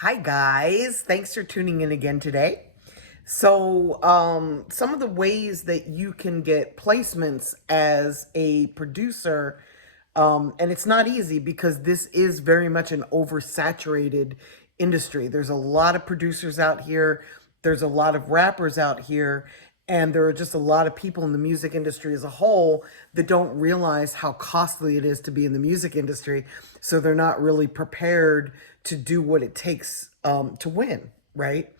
Hi guys, thanks for tuning in again today. So, some of the ways that you can get placements as a producer, and it's not easy because this is very much an oversaturated industry. There's a lot of producers out here, there's a lot of rappers out here, and there are just a lot of people in the music industry as a whole that don't realize how costly it is to be in the music industry. So they're not really prepared to do what it takes to win, right?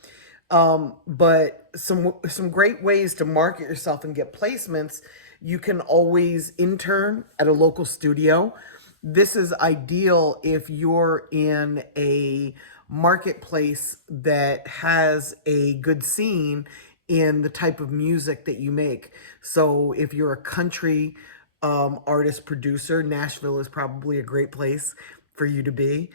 But some great ways to market yourself and get placements. You can always intern at a local studio. This is ideal if you're in a marketplace that has a good scene in the type of music that you make. So if you're a country artist producer, Nashville is probably a great place for you to be.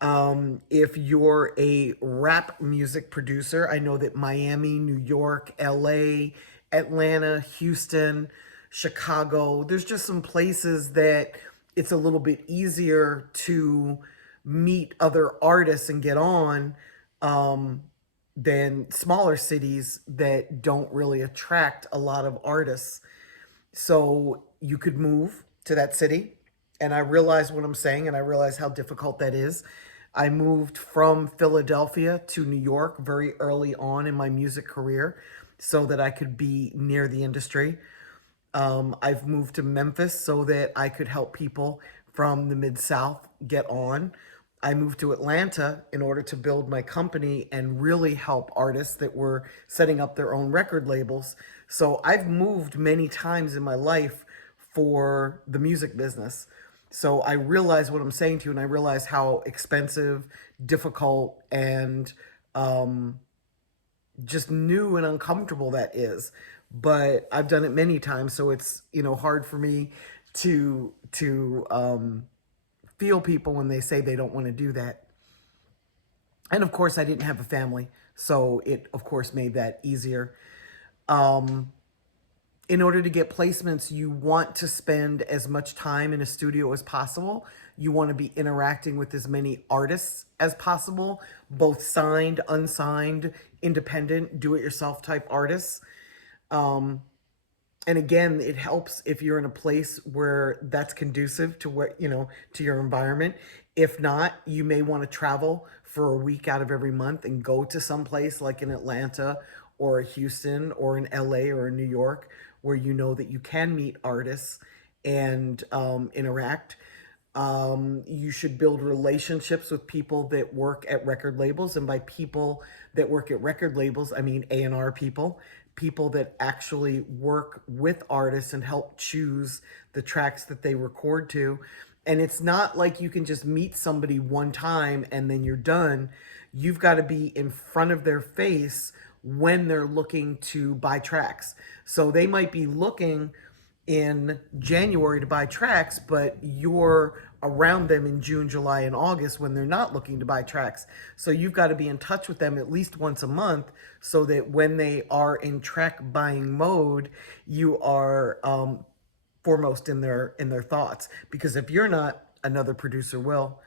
If you're a rap music producer, I know that Miami, New York, LA, Atlanta, Houston, Chicago, there's just some places that it's a little bit easier to meet other artists and get on than smaller cities that don't really attract a lot of artists. So you could move to that city. And I realize what I'm saying, and I realize how difficult that is. I moved from Philadelphia to New York very early on in my music career so that I could be near the industry. I've moved to Memphis so that I could help people from the Mid South get on. I moved to Atlanta in order to build my company and really help artists that were setting up their own record labels. So I've moved many times in my life for the music business. So I realize what I'm saying to you, and I realize how expensive, difficult, and just new and uncomfortable that is. But I've done it many times, so it's hard for me to feel people when they say they don't want to do that. And of course, I didn't have a family, so it of course made that easier. Um, in order to get placements, you want to spend as much time in a studio as possible. You want to be interacting with as many artists as possible, both signed, unsigned, independent, do-it-yourself type artists. Um, and again, it helps if you're in a place where that's conducive to to your environment. If not, you may want to travel for a week out of every month and go to some place like in Atlanta or Houston or in LA or in New York, where you know that you can meet artists and interact. You should build relationships with people that work at record labels, and by people that work at record labels, I mean A&R people, people that actually work with artists and help choose the tracks that they record to. And it's not like you can just meet somebody one time and then you're done. You've got to be in front of their face when they're looking to buy tracks. So they might be looking in January to buy tracks, but you're around them in June, July, and August when they're not looking to buy tracks. So you've got to be in touch with them at least once a month so that when they are in track buying mode, you are foremost in their thoughts. Because if you're not, another producer will.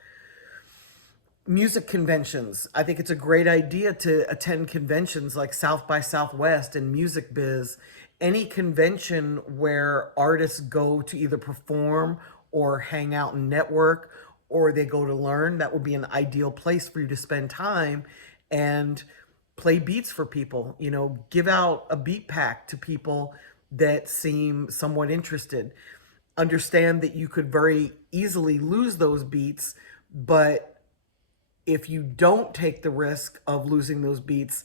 Music conventions. I think it's a great idea to attend conventions like South by Southwest and Music Biz. Any convention where artists go to either perform or hang out and network or they go to learn, that would be an ideal place for you to spend time and play beats for people. Give out a beat pack to people that seem somewhat interested. Understand that you could very easily lose those beats, but if you don't take the risk of losing those beats,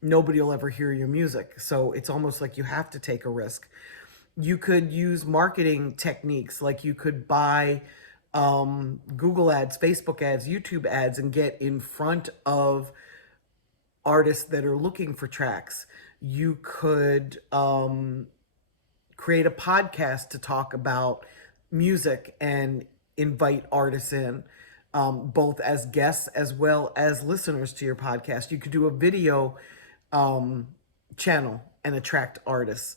nobody will ever hear your music. So it's almost like you have to take a risk. You could use marketing techniques, like you could buy Google ads, Facebook ads, YouTube ads, and get in front of artists that are looking for tracks. You could create a podcast to talk about music and invite artists in, both as guests as well as listeners to your podcast. You could do a video channel and attract artists.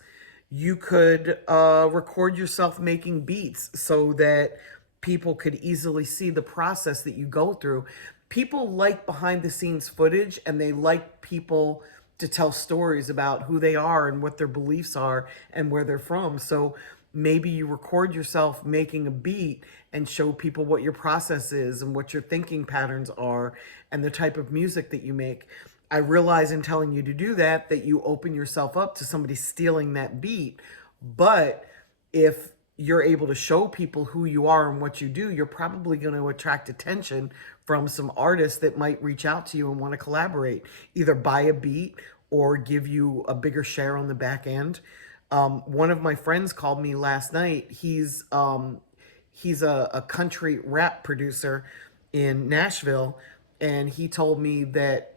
You could record yourself making beats so that people could easily see the process that you go through. People like behind the scenes footage, and they like people to tell stories about who they are and what their beliefs are and where they're from. So maybe you record yourself making a beat and show people what your process is and what your thinking patterns are and the type of music that you make. I realize in telling you to do that that you open yourself up to somebody stealing that beat. But if you're able to show people who you are and what you do, you're probably going to attract attention from some artists that might reach out to you and want to collaborate, either buy a beat or give you a bigger share on the back end. One of my friends called me last night. He's a country rap producer in Nashville, and he told me that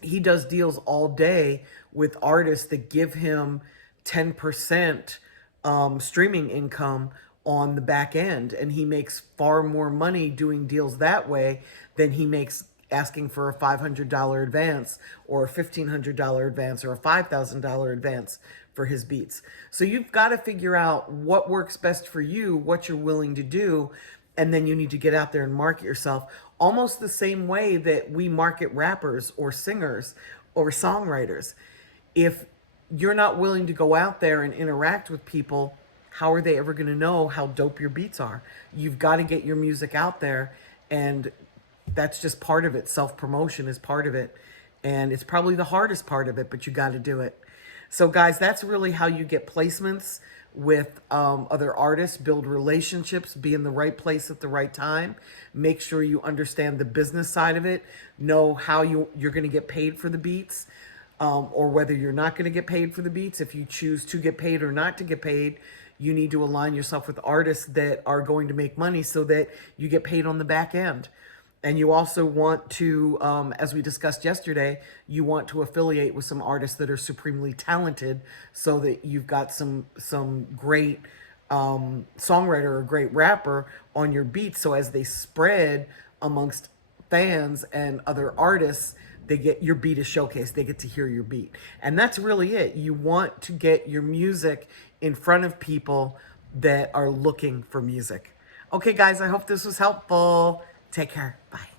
he does deals all day with artists that give him 10% streaming income on the back end, and he makes far more money doing deals that way than he makes asking for a $500 advance or a $1,500 advance or a $5,000 advance for his beats. So you've got to figure out what works best for you, what you're willing to do, and then you need to get out there and market yourself almost the same way that we market rappers or singers or songwriters. If you're not willing to go out there and interact with people, how are they ever going to know how dope your beats are? You've got to get your music out there, and that's just part of it. Self-promotion is part of it, and it's probably the hardest part of it, but you got to do it. So guys, that's really how you get placements with other artists, build relationships, be in the right place at the right time. Make sure you understand the business side of it, know how you're going to get paid for the beats, or whether you're not going to get paid for the beats. If you choose to get paid or not to get paid, you need to align yourself with artists that are going to make money so that you get paid on the back end. And you also want to, as we discussed yesterday, you want to affiliate with some artists that are supremely talented so that you've got some great songwriter or great rapper on your beats. So as they spread amongst fans and other artists, they get your beat is showcased. They get to hear your beat. And that's really it. You want to get your music in front of people that are looking for music. Okay, guys, I hope this was helpful. Take care. Bye.